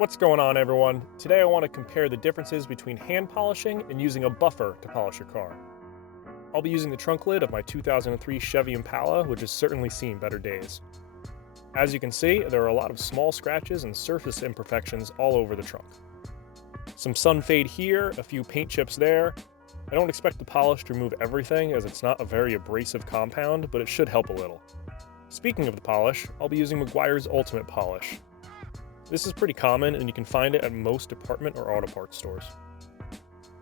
What's going on, everyone? Today I want to compare the differences between hand polishing and using a buffer to polish your car. I'll be using the trunk lid of my 2003 Chevy Impala, which has certainly seen better days. As you can see, there are a lot of small scratches and surface imperfections all over the trunk. Some sun fade here, a few paint chips there. I don't expect the polish to remove everything, as it's not a very abrasive compound, but it should help a little. Speaking of the polish, I'll be using Meguiar's Ultimate Polish. This is pretty common, and you can find it at most department or auto parts stores.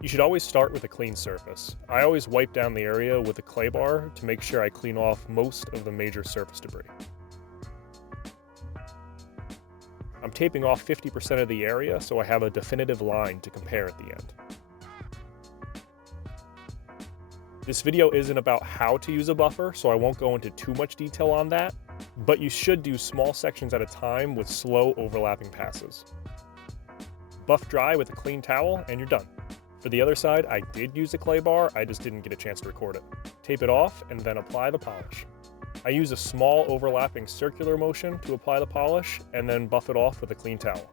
You should always start with a clean surface. I always wipe down the area with a clay bar to make sure I clean off most of the major surface debris. I'm taping off 50% of the area so I have a definitive line to compare at the end. This video isn't about how to use a buffer, so I won't go into too much detail on that, but you should do small sections at a time with slow overlapping passes. Buff dry with a clean towel and you're done. For the other side, I did use a clay bar, I just didn't get a chance to record it. Tape it off and then apply the polish. I use a small overlapping circular motion to apply the polish and then buff it off with a clean towel.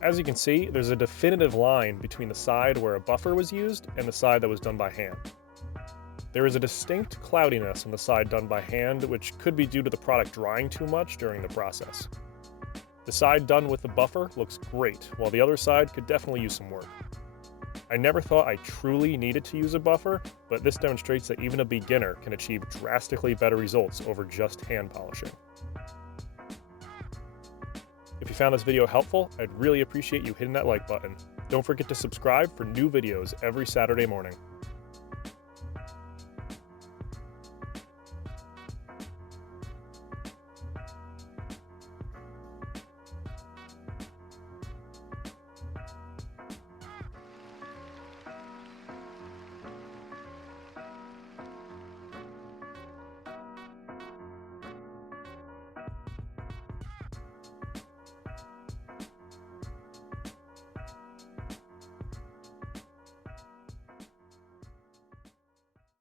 As you can see, there's a definitive line between the side where a buffer was used and the side that was done by hand. There is a distinct cloudiness on the side done by hand, which could be due to the product drying too much during the process. The side done with the buffer looks great, while the other side could definitely use some work. I never thought I truly needed to use a buffer, but this demonstrates that even a beginner can achieve drastically better results over just hand polishing. If you found this video helpful, I'd really appreciate you hitting that like button. Don't forget to subscribe for new videos every Saturday morning.